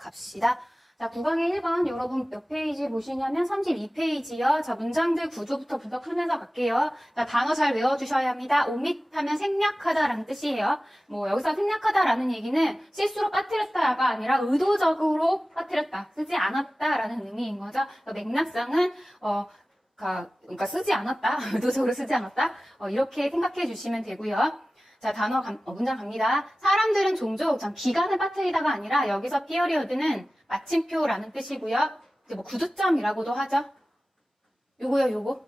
갑시다. 자, 9강의 1번 여러분 몇 페이지 보시냐면 32페이지요. 자, 문장들 구조부터 분석하면서 갈게요. 자, 단어 잘 외워주셔야 합니다. 오밋하면 생략하다라는 뜻이에요. 뭐 여기서 생략하다라는 얘기는 실수로 빠뜨렸다가 아니라 의도적으로 빠뜨렸다, 쓰지 않았다라는 의미인 거죠. 맥락상은 그러니까 쓰지 않았다, 의도적으로 쓰지 않았다, 이렇게 생각해 주시면 되고요. 자, 문장 갑니다. 사람들은 종종 기간을 빠뜨리다가 아니라 여기서 피어리어드는 마침표라는 뜻이고요. 이제 뭐 구두점이라고도 하죠. 요거요, 요거.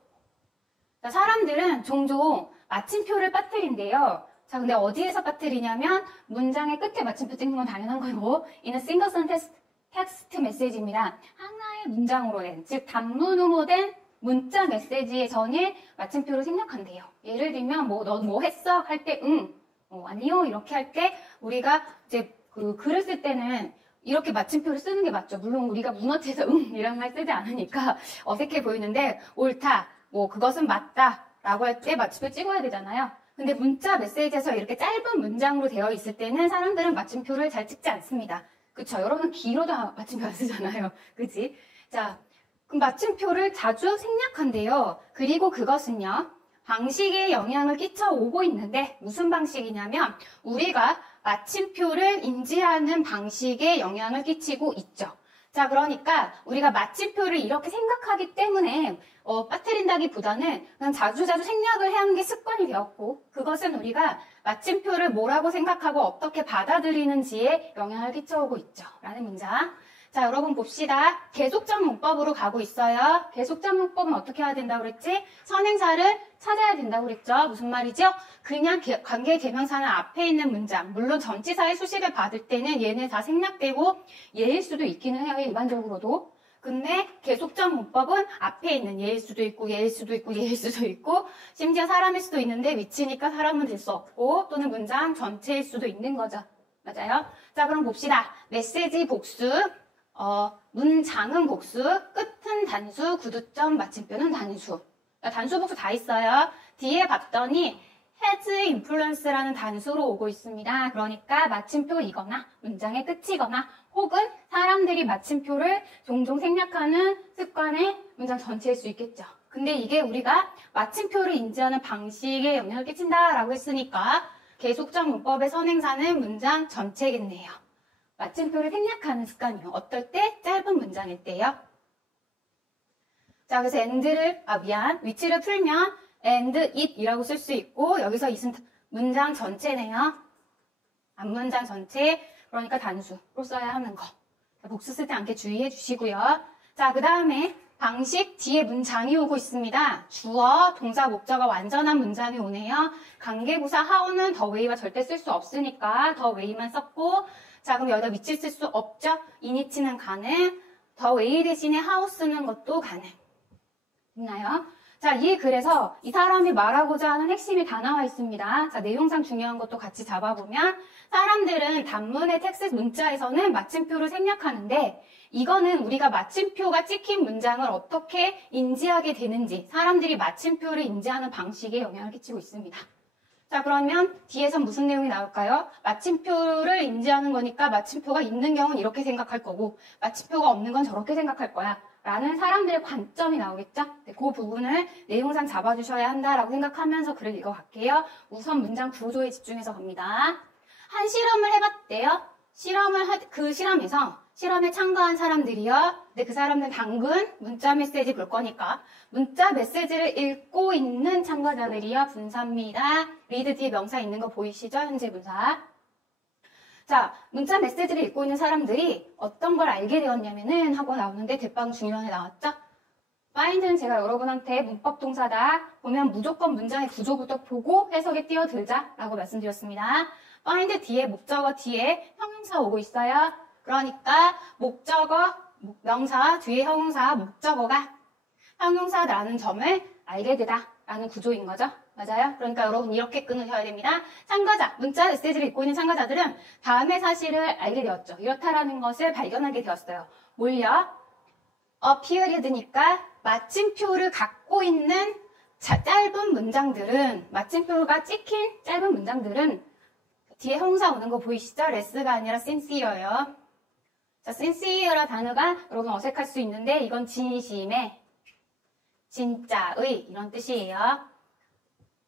자, 사람들은 종종 마침표를 빠뜨린대요. 자, 근데 어디에서 빠뜨리냐면 문장의 끝에 마침표 찍는 건 당연한 거고, 이는 싱글 센텐스 텍스트 메시지입니다. 하나의 문장으로 된, 즉 단문으로 된 문자 메시지의 전에 마침표를 생략한대요. 예를 들면 너 뭐 했어? 할 때 응, 아니요 이렇게 할 때 우리가 이제 글을 쓸 때는 이렇게 마침표를 쓰는 게 맞죠. 물론 우리가 문어체에서 응 이런 말 쓰지 않으니까 어색해 보이는데 옳다, 그것은 맞다 라고 할 때 마침표 찍어야 되잖아요. 근데 문자 메시지에서 이렇게 짧은 문장으로 되어 있을 때는 사람들은 마침표를 잘 찍지 않습니다. 그쵸? 여러분은 기로도 마침표 안 쓰잖아요. 그치? 자, 그럼 마침표를 자주 생략한대요. 그리고 그것은요, 방식에 영향을 끼쳐오고 있는데 무슨 방식이냐면 우리가 마침표를 인지하는 방식에 영향을 끼치고 있죠. 자, 그러니까 우리가 마침표를 이렇게 생각하기 때문에 빠뜨린다기보다는 그냥 자주자주 생략을 하는 게 습관이 되었고, 그것은 우리가 마침표를 뭐라고 생각하고 어떻게 받아들이는지에 영향을 끼쳐오고 있죠. 라는 문장. 자, 여러분 봅시다. 계속적 문법으로 가고 있어요. 계속적 문법은 어떻게 해야 된다고 그랬지? 선행사를 찾아야 된다고 그랬죠. 무슨 말이죠? 그냥 관계 대명사는 앞에 있는 문장, 물론 전치사의 수식을 받을 때는 얘네 다 생략되고 예일 수도 있기는 해요, 일반적으로도. 근데 계속적 문법은 앞에 있는 예일 수도 있고 예일 수도 있고 예일 수도 있고, 심지어 사람일 수도 있는데 위치니까 사람은 될 수 없고, 또는 문장 전체일 수도 있는 거죠. 맞아요? 자, 그럼 봅시다. 메시지 복수, 문장은 복수, 끝은 단수, 구두점, 마침표는 단수. 단수 복수 다 있어요. 뒤에 봤더니 has influence라는 단수로 오고 있습니다. 그러니까 마침표이거나 문장의 끝이거나 혹은 사람들이 마침표를 종종 생략하는 습관의 문장 전체일 수 있겠죠. 근데 이게 우리가 마침표를 인지하는 방식에 영향을 끼친다라고 했으니까 계속적 문법의 선행사는 문장 전체겠네요. 마침표를 생략하는 습관이요. 어떨 때? 짧은 문장일 때요. 자, 그래서 위치를 풀면 and it이라고 쓸 수 있고, 여기서 it은 문장 전체네요. 앞문장 전체, 그러니까 단수로 써야 하는 거. 복수 쓰지 않게 주의해 주시고요. 자, 그 다음에 방식, 뒤에 문장이 오고 있습니다. 주어, 동사, 목적어 완전한 문장이 오네요. 관계부사 하우는 더 웨이와 절대 쓸 수 없으니까 더 웨이만 썼고, 자, 그럼 여기다 위치 쓸 수 없죠? 이니치는 가능, 더 웨이 대신에 하우 쓰는 것도 가능. 있나요? 자, 이 글에서 이 사람이 말하고자 하는 핵심이 다 나와 있습니다. 자, 내용상 중요한 것도 같이 잡아보면 사람들은 단문의 텍스트 문자에서는 마침표를 생략하는데, 이거는 우리가 마침표가 찍힌 문장을 어떻게 인지하게 되는지, 사람들이 마침표를 인지하는 방식에 영향을 끼치고 있습니다. 자, 그러면 뒤에선 무슨 내용이 나올까요? 마침표를 인지하는 거니까 마침표가 있는 경우는 이렇게 생각할 거고 마침표가 없는 건 저렇게 생각할 거야 라는 사람들의 관점이 나오겠죠? 네, 그 부분을 내용상 잡아주셔야 한다라고 생각하면서 글을 읽어갈게요. 우선 문장 구조에 집중해서 갑니다. 한 실험을 해봤대요. 그 실험에 참가한 사람들이요. 근데 그 사람들은 당근 문자 메시지 볼 거니까 문자 메시지를 읽고 있는 참가자들이요. 분사입니다. 리드 뒤에 명사 있는 거 보이시죠? 현재 분사. 자, 문자 메시지를 읽고 있는 사람들이 어떤 걸 알게 되었냐면은 하고 나오는데 대빵 중요한 애 나왔죠? find는 제가 여러분한테 문법 동사다. 보면 무조건 문장의 구조부터 보고 해석에 뛰어들자 라고 말씀드렸습니다. find 뒤에 목적어 뒤에 형용사 오고 있어요. 그러니까 목적어, 명사, 뒤에 형용사, 목적어가 형용사라는 점을 알게 되다 라는 구조인 거죠. 맞아요? 그러니까 여러분 이렇게 끊으셔야 됩니다. 참가자, 문자 메시지를 읽고 있는 참가자들은 다음의 사실을 알게 되었죠. 이렇다라는 것을 발견하게 되었어요. 뭘요? period니까 마침표를 갖고 있는 짧은 문장들은, 마침표가 찍힌 짧은 문장들은 뒤에 형용사 오는 거 보이시죠? 레스가 아니라 sincere예요. 자, sincere라 단어가 여러분 어색할 수 있는데 이건 진심의, 진짜의 이런 뜻이에요.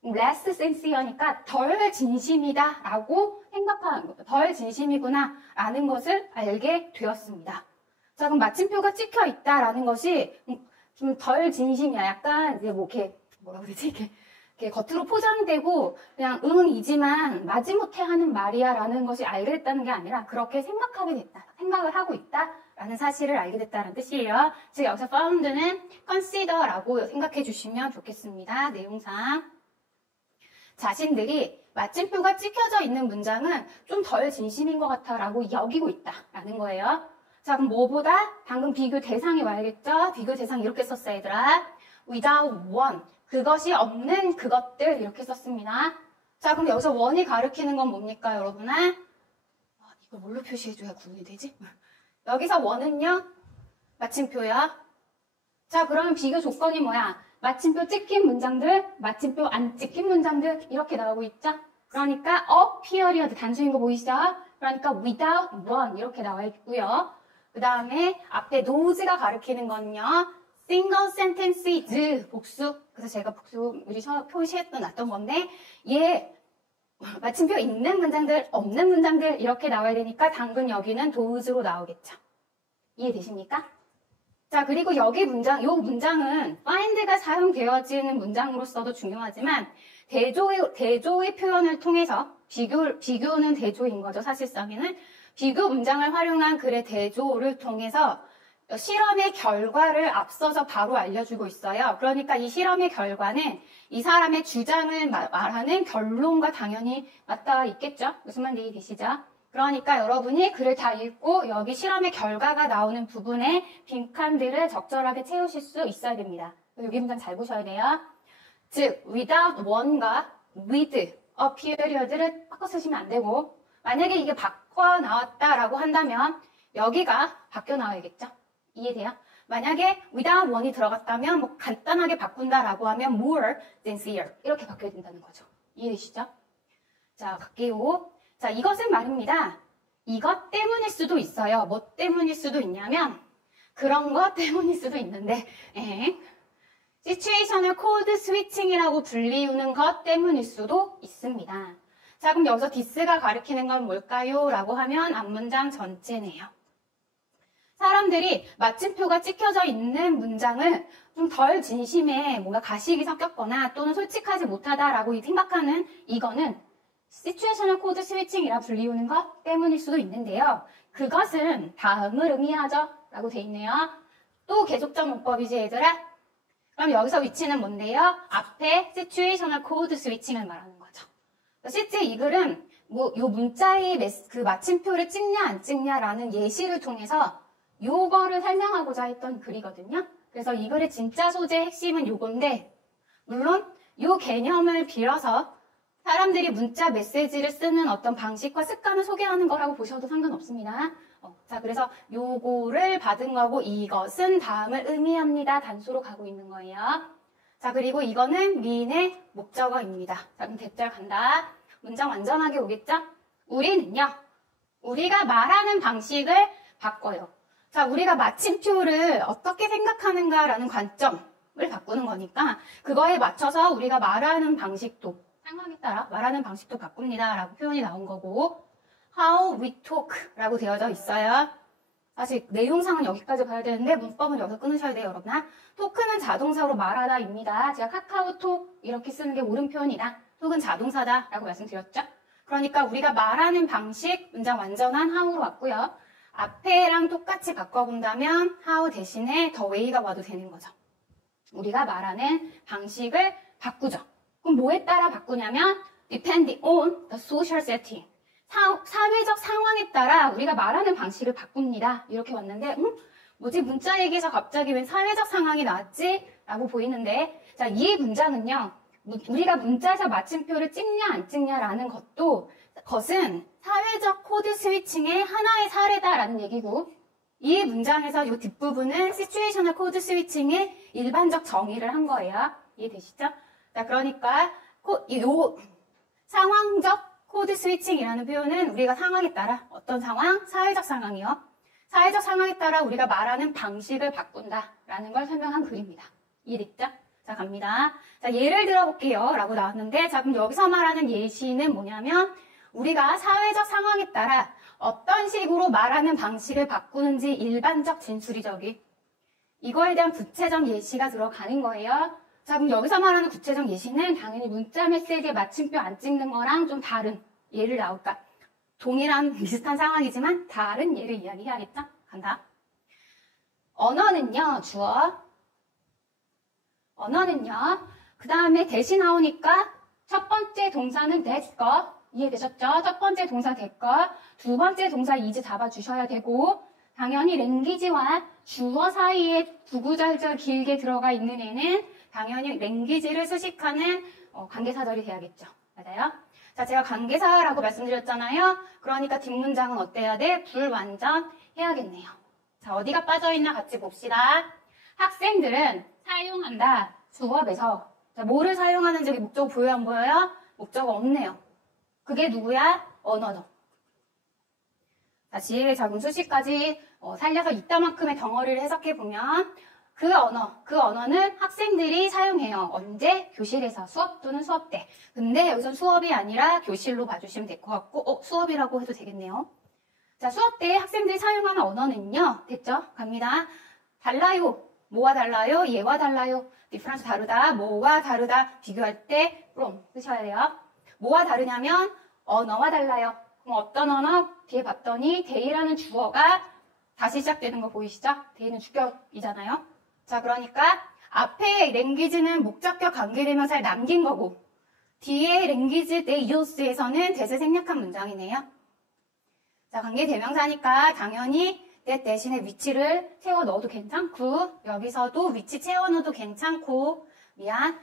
less sincere니까 덜 진심이다 라고 생각하는 거예요. 덜 진심이구나 라는 것을 알게 되었습니다. 자, 그럼 마침표가 찍혀 있다라는 것이 좀 덜 진심이야. 약간 이제 뭐 이렇게 뭐라 그러지? 이렇게 겉으로 포장되고 그냥 응이지만 마지못해 하는 말이야 라는 것이 알게 됐다는 게 아니라 그렇게 생각하게 됐다. 생각을 하고 있다 라는 사실을 알게 됐다는 뜻이에요. 즉 여기서 found는 consider라고 생각해 주시면 좋겠습니다. 내용상. 자신들이 마침표가 찍혀져 있는 문장은 좀 덜 진심인 것 같아 라고 여기고 있다 라는 거예요. 자, 그럼 뭐보다? 방금 비교 대상이 와야겠죠? 비교 대상 이렇게 썼어요, 얘들아. without one. 그것이 없는 그것들 이렇게 썼습니다. 자, 그럼 여기서 one이 가리키는 건 뭡니까, 여러분아? 이걸 뭘로 표시해줘야 구분이 되지? 여기서 one은요, 마침표야. 자, 그러면 비교 조건이 뭐야? 마침표 찍힌 문장들, 마침표 안 찍힌 문장들 이렇게 나오고 있죠? 그러니까 a period 단수인 거 보이시죠? 그러니까 without one 이렇게 나와 있고요. 그 다음에 앞에 nose가 가리키는 건요. single sentences 복수. 그래서 제가 복수 우리 표시했던 놨던 건데 얘 마침표 있는 문장들, 없는 문장들 이렇게 나와야 되니까 당근 여기는 does로 나오겠죠. 이해되십니까? 자, 그리고 여기 문장, 요 문장은 find가 사용되어지는 문장으로서도 중요하지만 대조의 표현을 통해서 비교는 대조인 거죠. 사실상에는 비교 문장을 활용한 글의 대조를 통해서 실험의 결과를 앞서서 바로 알려주고 있어요. 그러니까 이 실험의 결과는 이 사람의 주장을 말하는 결론과 당연히 맞닿아 있겠죠. 무슨 말인지 이해되시죠? 그러니까 여러분이 글을 다 읽고 여기 실험의 결과가 나오는 부분에 빈칸들을 적절하게 채우실 수 있어야 됩니다. 여기 문장 잘 보셔야 돼요. 즉, without one과 with a period를 바꿔 쓰시면 안 되고 만약에 이게 바꿔 나왔다라고 한다면 여기가 바뀌어 나와야겠죠. 이해돼요? 만약에 without one이 들어갔다면 뭐 간단하게 바꾼다라고 하면 more sincere 이렇게 바뀌어야 된다는 거죠. 이해되시죠? 자, 갈게요. 자, 이것은 말입니다. 이것 때문일 수도 있어요. 뭐 때문일 수도 있냐면 그런 것 때문일 수도 있는데 시츄에이셔널 코드 스위칭이라고 불리우는 것 때문일 수도 있습니다. 자, 그럼 여기서 this가 가리키는 건 뭘까요? 라고 하면 앞문장 전체네요. 사람들이 마침표가 찍혀져 있는 문장을 좀 덜 진심에 뭔가 가식이 섞였거나 또는 솔직하지 못하다라고 생각하는 이거는 시츄에이셔널 코드 스위칭이라 불리우는 것 때문일 수도 있는데요. 그것은 다음을 의미하죠. 라고 돼 있네요. 또 계속적 문법이지 얘들아? 그럼 여기서 위치는 뭔데요? 앞에 시츄에이셔널 코드 스위칭을 말하는 거죠. 실제 이 글은 뭐 요 문자의 그 마침표를 찍냐 안 찍냐라는 예시를 통해서 요거를 설명하고자 했던 글이거든요. 그래서 이 글의 진짜 소재의 핵심은 요건데 물론 요 개념을 빌어서 사람들이 문자 메시지를 쓰는 어떤 방식과 습관을 소개하는 거라고 보셔도 상관없습니다. 자, 그래서 요거를 받은 거고 이것은 다음을 의미합니다. 단수로 가고 있는 거예요. 자, 그리고 이거는 미인의 목적어입니다. 자, 그럼 대절 간다. 문장 완전하게 오겠죠? 우리는요. 우리가 말하는 방식을 바꿔요. 자, 우리가 마침표를 어떻게 생각하는가라는 관점을 바꾸는 거니까 그거에 맞춰서 우리가 말하는 방식도 상황에 따라 말하는 방식도 바꿉니다. 라고 표현이 나온 거고 How we talk 라고 되어져 있어요. 사실 내용상은 여기까지 봐야 되는데 문법은 여기서 끊으셔야 돼요, 여러분. 토크는 자동사로 말하다 입니다. 제가 카카오톡 이렇게 쓰는 게 옳은 표현이다. 톡은 자동사다 라고 말씀드렸죠. 그러니까 우리가 말하는 방식, 문장 완전한 how로 왔고요. 앞에랑 똑같이 바꿔본다면 how 대신에 the way가 와도 되는 거죠. 우리가 말하는 방식을 바꾸죠. 그럼 뭐에 따라 바꾸냐면 depending on the social setting. 사회적 상황에 따라 우리가 말하는 방식을 바꿉니다. 이렇게 왔는데 뭐지? 문자 얘기에서 갑자기 왜 사회적 상황이 나왔지? 라고 보이는데 자, 이 문장은요. 우리가 문자에서 마침표를 찍냐 안 찍냐라는 것은 사회적 코드 스위칭의 하나의 사례다라는 얘기고 이 문장에서 이 뒷부분은 시츄에이셔널 코드 스위칭의 일반적 정의를 한 거예요. 이해되시죠? 자, 그러니까 요 상황적 코드 스위칭이라는 표현은 우리가 상황에 따라 어떤 상황? 사회적 상황이요. 사회적 상황에 따라 우리가 말하는 방식을 바꾼다라는 걸 설명한 글입니다. 이해됐죠? 자, 갑니다. 자, 예를 들어볼게요. 라고 나왔는데, 자, 그럼 여기서 말하는 예시는 뭐냐면, 우리가 사회적 상황에 따라 어떤 식으로 말하는 방식을 바꾸는지 일반적 진술이죠, 여기. 이거에 대한 구체적 예시가 들어가는 거예요. 자, 그럼 여기서 말하는 구체적 예시는 당연히 문자 메시지에 마침표 안 찍는 거랑 좀 다른 예를 나올까? 동일한 비슷한 상황이지만 다른 예를 이야기해야겠죠? 간다. 언어는요, 주어. 언어는요, 그 다음에 대시 나오니까 첫 번째 동사는 됐거. 이해되셨죠? 첫 번째 동사 됐거. 두 번째 동사 is 잡아주셔야 되고, 당연히 랭귀지와 주어 사이에 구구절절 길게 들어가 있는 애는 당연히 랭귀지를 수식하는 관계사절이 돼야겠죠. 맞아요? 자, 제가 관계사라고 말씀드렸잖아요. 그러니까 뒷문장은 어때야 돼? 불완전 해야겠네요. 자, 어디가 빠져있나 같이 봅시다. 학생들은 사용한다. 수업에서. 자, 뭐를 사용하는지 목적 보여요? 안 보여요? 목적 없네요. 그게 누구야? 언어죠. 다시 작은 수식까지 살려서 이따만큼의 덩어리를 해석해보면 그 언어는 학생들이 사용해요. 언제? 교실에서. 수업 또는 수업 때. 근데 여기서 수업이 아니라 교실로 봐주시면 될 것 같고, 수업이라고 해도 되겠네요. 자, 수업 때 학생들이 사용하는 언어는요. 됐죠? 갑니다. 달라요. 뭐와 달라요? 얘와 달라요. 디프런스 다르다. 뭐와 다르다. 비교할 때 from 쓰셔야 돼요. 뭐와 다르냐면 언어와 달라요. 그럼 어떤 언어? 뒤에 봤더니 they라는 주어가 다시 시작되는 거 보이시죠? they는 주격이잖아요. 자, 그러니까 앞에 랭귀지는 목적격 관계대명사를 남긴 거고 뒤에 랭귀지 they use에서는 대세 생략한 문장이네요. 자, 관계대명사니까 당연히 that 대신에 위치를 채워 넣어도 괜찮고 여기서도 위치 채워 넣어도 괜찮고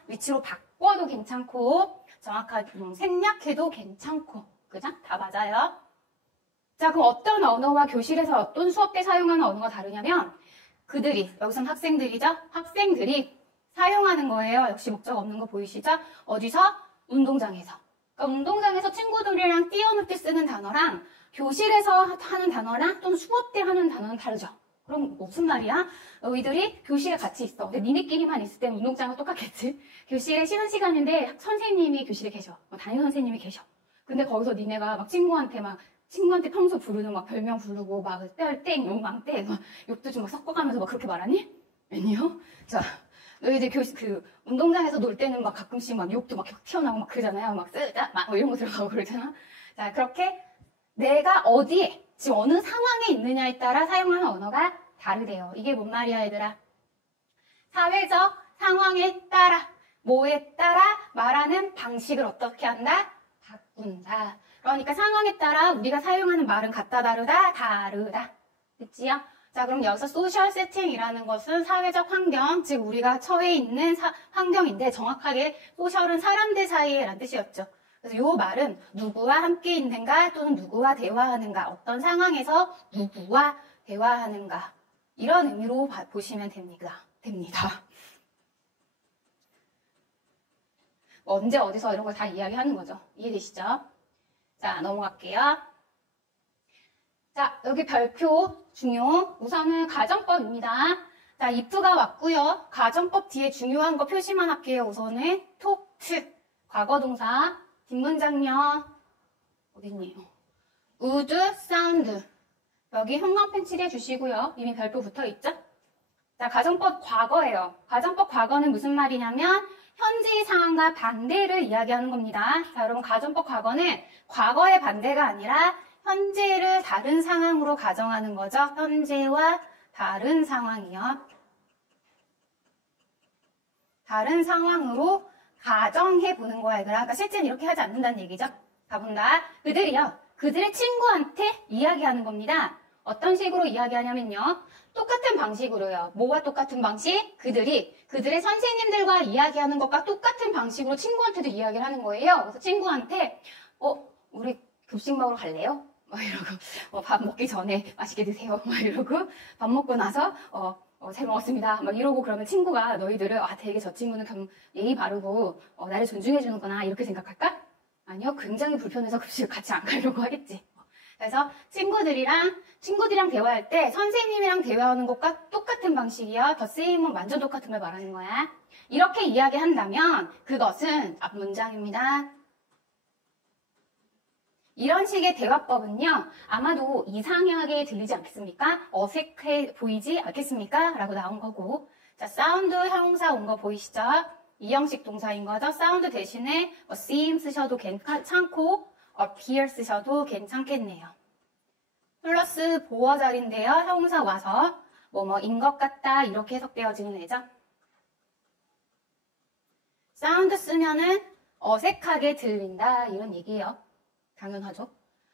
위치로 바꿔도 괜찮고 정확하게 생략해도 괜찮고 그죠? 다 맞아요. 자, 그럼 어떤 언어와 교실에서 어떤 수업 때 사용하는 언어가 다르냐면 그들이, 여기서는 학생들이죠? 학생들이 사용하는 거예요. 역시 목적 없는 거 보이시죠? 어디서? 운동장에서. 그러니까 운동장에서 친구들이랑 뛰어놀 때 쓰는 단어랑 교실에서 하는 단어랑 또는 수업 때 하는 단어는 다르죠. 그럼 무슨 말이야? 너희들이 교실에 같이 있어. 근데 니네끼리만 있을 때는 운동장은 똑같겠지. 교실에 쉬는 시간인데 선생님이 교실에 계셔. 담임 선생님이 계셔. 근데 거기서 니네가 막 친구한테 평소 부르는 막 별명 부르고 막 땡, 용망땡, 막 욕도 좀 막 섞어가면서 막 그렇게 말하니? 아니요. 자, 너희들 운동장에서 놀 때는 막 가끔씩 막 욕도 막 튀어나오고 막 그러잖아요. 막 쓰자, 막 이런 거 들어가고 그러잖아. 자, 그렇게 내가 어디에, 지금 어느 상황에 있느냐에 따라 사용하는 언어가 다르대요. 이게 뭔 말이야, 얘들아? 사회적 상황에 따라, 뭐에 따라 말하는 방식을 어떻게 한다? 바꾼다. 그러니까 상황에 따라 우리가 사용하는 말은 같다, 다르다. 됐지요? 자, 그럼 여기서 소셜 세팅이라는 것은 사회적 환경, 즉 우리가 처해 있는 환경인데 정확하게 소셜은 사람들 사이에 라는 뜻이었죠. 그래서 이 말은 누구와 함께 있는가 또는 누구와 대화하는가, 어떤 상황에서 누구와 대화하는가 이런 의미로 보시면 됩니다. 언제 어디서 이런 걸 다 이야기하는 거죠. 이해되시죠? 자, 넘어갈게요. 자, 여기 별표 중요. 우선은 가정법입니다. 자, if가 왔고요. 가정법 뒤에 중요한 거 표시만 할게요. 우선은 talked, 과거동사, 뒷문장요. 어딨니? would, sound. 여기 형광펜 칠해 주시고요. 이미 별표 붙어 있죠? 자, 가정법 과거예요. 가정법 과거는 무슨 말이냐면 현재의 상황과 반대를 이야기하는 겁니다. 자, 여러분 가정법 과거는 과거의 반대가 아니라 현재를 다른 상황으로 가정하는 거죠. 현재와 다른 상황이요. 다른 상황으로 가정해 보는 거야, 얘들아. 그러니까 실제는 이렇게 하지 않는다는 얘기죠. 가본다. 그들이요. 그들의 친구한테 이야기하는 겁니다. 어떤 식으로 이야기하냐면요. 똑같은 방식으로요. 뭐와 똑같은 방식? 그들의 선생님들과 이야기하는 것과 똑같은 방식으로 친구한테도 이야기를 하는 거예요. 그래서 친구한테 우리 급식 먹으러 갈래요? 막 이러고 밥 먹기 전에 맛있게 드세요. 막 이러고 밥 먹고 나서 잘 먹었습니다. 막 이러고 그러면 친구가 너희들을 되게 저 친구는 예의 바르고 나를 존중해 주는구나 이렇게 생각할까? 아니요. 굉장히 불편해서 급식을 같이 안 가려고 하겠지. 그래서 친구들이랑 대화할 때 선생님이랑 대화하는 것과 똑같은 방식이야. the same은 완전 똑같은 걸 말하는 거야. 이렇게 이야기한다면 그것은 앞문장입니다. 이런 식의 대화법은요, 아마도 이상하게 들리지 않겠습니까? 어색해 보이지 않겠습니까? 라고 나온 거고. 자, 사운드 형용사 온 거 보이시죠? 이 형식 동사인 거죠. 사운드 대신에 seem 쓰셔도 괜찮고, appear 쓰셔도 괜찮겠네요. 플러스 보어 자리인데요. 형용사 와서 뭐뭐인 것 같다 이렇게 해석되어지는 애죠. 사운드 쓰면은 어색하게 들린다 이런 얘기예요. 당연하죠.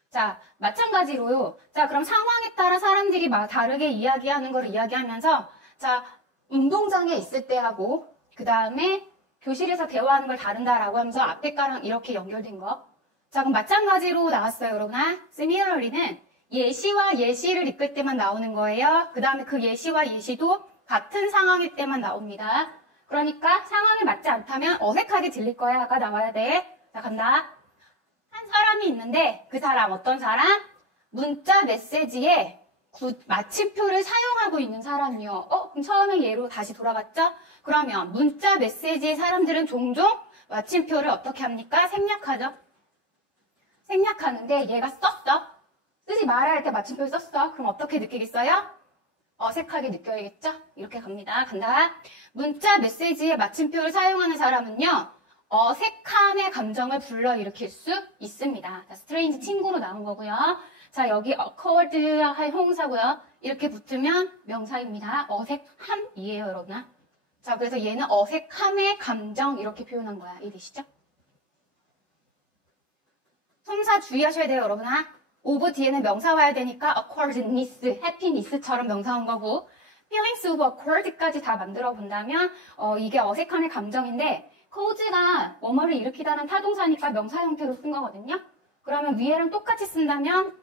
자, 마찬가지로요. 자, 그럼 상황에 따라 사람들이 막 다르게 이야기하는 걸 이야기하면서 자, 운동장에 있을 때 하고 그 다음에 교실에서 대화하는 걸 다룬다라고 하면서 앞에 거랑 이렇게 연결된 거. 자, 그럼 마찬가지로 나왔어요, 여러분. similarly는 예시와 예시를 이끌 때만 나오는 거예요. 그 다음에 그 예시와 예시도 같은 상황일 때만 나옵니다. 그러니까 상황에 맞지 않다면 어색하게 들릴 거야가 나와야 돼. 자, 간다. 한 사람이 있는데 그 사람 어떤 사람? 문자 메시지에 마침표를 사용하고 있는 사람이요. 그럼 처음에 예로 다시 돌아갔죠? 그러면 문자 메시지의 사람들은 종종 마침표를 어떻게 합니까? 생략하죠. 생략하는데 얘가 썼어. 쓰지 말아야 할 때 마침표를 썼어. 그럼 어떻게 느끼겠어요? 어색하게 느껴야겠죠? 이렇게 갑니다. 간다. 문자 메시지에 마침표를 사용하는 사람은요. 어색함의 감정을 불러일으킬 수 있습니다. 자, strange 친구로 나온 거고요. 자, 여기 awkward 할 형용사고요. 이렇게 붙으면 명사입니다. 어색함이에요, 여러분. 자, 그래서 얘는 어색함의 감정 이렇게 표현한 거야. 이해되시죠? 품사 주의하셔야 돼요, 여러분. of 뒤에는 명사 와야 되니까 awkwardness, happiness처럼 명사 온 거고 feelings of awkward까지 다 만들어 본다면 이게 어색함의 감정인데 cause가 뭐뭐를 일으키다는 타동사니까 명사 형태로 쓴 거거든요. 그러면 위에랑 똑같이 쓴다면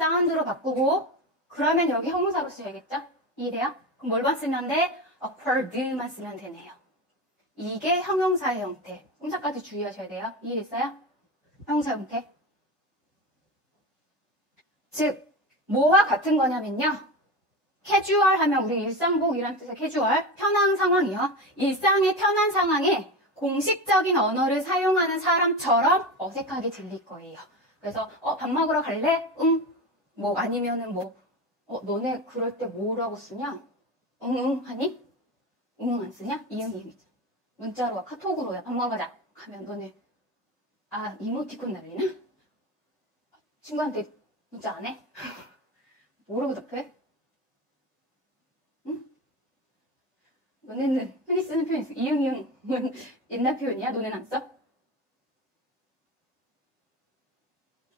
sound로 바꾸고 그러면 여기 형용사로 써야겠죠? 이해돼요? 그럼 뭘만 쓰면 돼? awkward만 쓰면 되네요. 이게 형용사의 형태. 품사까지 주의하셔야 돼요. 이해됐어요? 형용사 형태. 즉, 뭐와 같은 거냐면요. 캐주얼 하면 우리 일상복이란 뜻의 캐주얼, 편한 상황이요. 일상의 편한 상황에 공식적인 언어를 사용하는 사람처럼 어색하게 들릴 거예요. 그래서 밥 먹으러 갈래? 응. 뭐 아니면은 너네 그럴 때 뭐라고 쓰냐? 응 하니? 응 안 쓰냐? 이응이죠. 문자로 카톡으로야 밥 먹으러 가자 하면 너네 이모티콘 날리나? 친구한테 문자 안 해? 뭐라고 답해? 응? 너네는 흔히 쓰는 표현 있어. 이응은 옛날 표현이야? 너네는 안 써?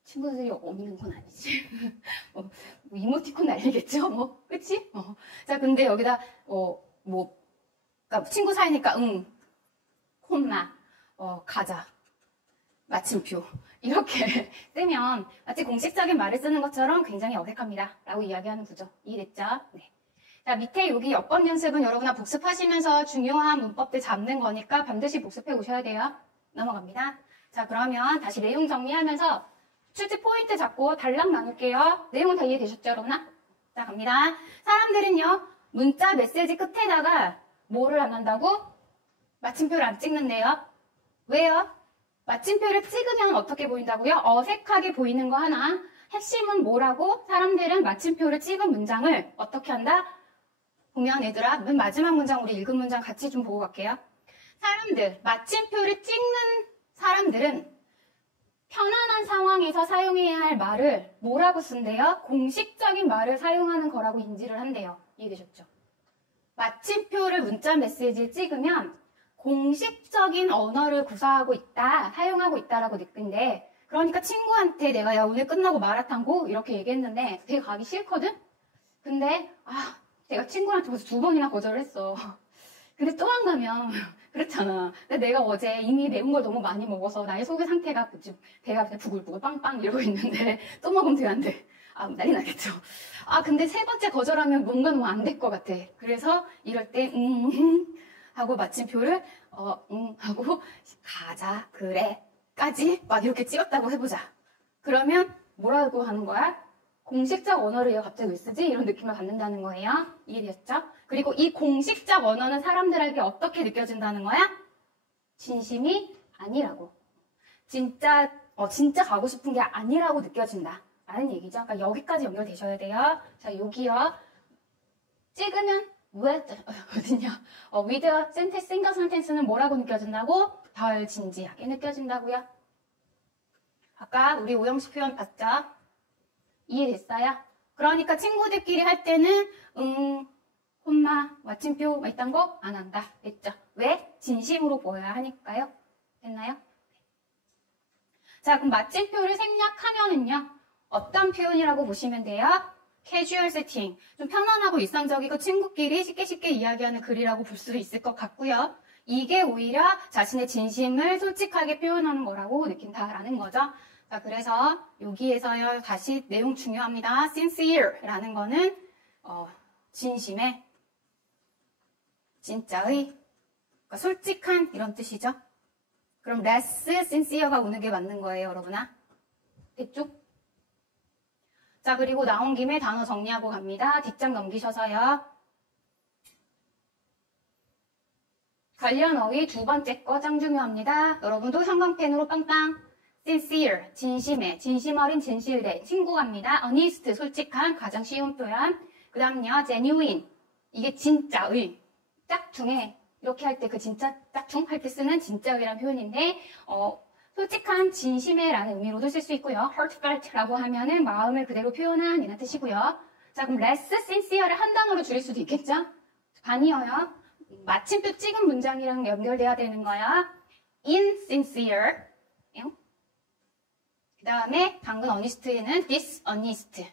친구들이 없는 건 아니지. 뭐 이모티콘 날리겠죠? 그치? 자, 근데 여기다, 그러니까 친구 사이니까, 콤마, 가자, 마침표. 이렇게 쓰면 마치 공식적인 말을 쓰는 것처럼 굉장히 어색합니다. 라고 이야기하는 구조. 이해됐죠? 네. 자, 밑에 여기 역법 연습은 여러분아 복습하시면서 중요한 문법들 잡는 거니까 반드시 복습해 오셔야 돼요. 넘어갑니다. 자, 그러면 다시 내용 정리하면서 출제 포인트 잡고 단락 나눌게요. 내용은 다 이해되셨죠, 여러분아? 자, 갑니다. 사람들은요, 문자 메시지 끝에다가 뭐를 안 한다고? 마침표를 안 찍는데요. 왜요? 마침표를 찍으면 어떻게 보인다고요? 어색하게 보이는 거 하나. 핵심은 뭐라고? 사람들은 마침표를 찍은 문장을 어떻게 한다? 보면 얘들아, 맨 마지막 문장 우리 읽은 문장 같이 좀 보고 갈게요. 마침표를 찍는 사람들은 편안한 상황에서 사용해야 할 말을 뭐라고 쓴대요? 공식적인 말을 사용하는 거라고 인지를 한대요. 이해되셨죠? 마침표를 문자 메시지에 찍으면 공식적인 언어를 구사하고 있다, 사용하고 있다라고 느낀대. 그러니까 친구한테 내가 야 오늘 끝나고 마라탕 고 이렇게 얘기했는데 되게 가기 싫거든? 근데 내가 친구한테 벌써 2번이나 거절을 했어. 근데 또 안 가면 그렇잖아. 근데 내가 어제 이미 매운 걸 너무 많이 먹어서 나의 속의 상태가 배가 그냥 부글부글 빵빵 이러고 있는데 또 먹으면 돼 안 돼? 난리 나겠죠. 근데 3번째 거절하면 뭔가 너무 안 될 것 같아. 그래서 이럴 때 하고 마침표를 하고 가자 그래 까지 막 이렇게 찍었다고 해보자. 그러면 뭐라고 하는 거야? 공식적 언어를 얘가 갑자기 왜 쓰지? 이런 느낌을 받는다는 거예요. 이해되셨죠? 그리고 이 공식적 언어는 사람들에게 어떻게 느껴진다는 거야? 진심이 아니라고. 진짜 가고 싶은 게 아니라고 느껴진다. 라는 얘기죠. 그러니까 여기까지 연결되셔야 돼요. 자, 여기요. 찍으면 어디냐? with sentence, single sentence는 뭐라고 느껴진다고? 덜 진지하게 느껴진다고요. 아까 우리 오형식 표현 봤죠? 이해됐어요? 그러니까 친구들끼리 할 때는 콤마, 마침표 이딴 거 안 한다. 됐죠? 왜? 진심으로 보여야 하니까요. 됐나요? 자, 그럼 마침표를 생략하면은요. 어떤 표현이라고 보시면 돼요? 캐주얼 세팅. 좀 편안하고 일상적이고 친구끼리 쉽게 이야기하는 글이라고 볼 수도 있을 것 같고요. 이게 오히려 자신의 진심을 솔직하게 표현하는 거라고 느낀다라는 거죠. 자, 그래서 여기에서요. 다시 내용 중요합니다. sincere라는 거는 진심의, 진짜의, 그러니까 솔직한 이런 뜻이죠. 그럼 less sincere가 오는 게 맞는 거예요, 여러분아. 됐죠? 자, 그리고 나온 김에 단어 정리하고 갑니다. 뒷장 넘기셔서요. 관련 어휘 두 번째 거 짱 중요합니다. 여러분도 형광펜으로 빵빵. sincere, 진심의, 진심 어린 진실된 친구 갑니다. honest, 솔직한, 가장 쉬운 표현. 그 다음요, genuine. 이게 진짜의, 짝퉁의, 이렇게 할 때 그 진짜 짝퉁 할 때 쓰는 진짜의라는 표현인데, 솔직한 진심의라는 의미로도 쓸 수 있고요. heartfelt라고 하면은 마음을 그대로 표현한 이런 뜻이고요. 자, 그럼 less sincere를 한 단어로 줄일 수도 있겠죠? 아니어요. 마침표 찍은 문장이랑 연결돼야 되는 거야. insincere. 그 다음에 방금 honest에는 dishonest.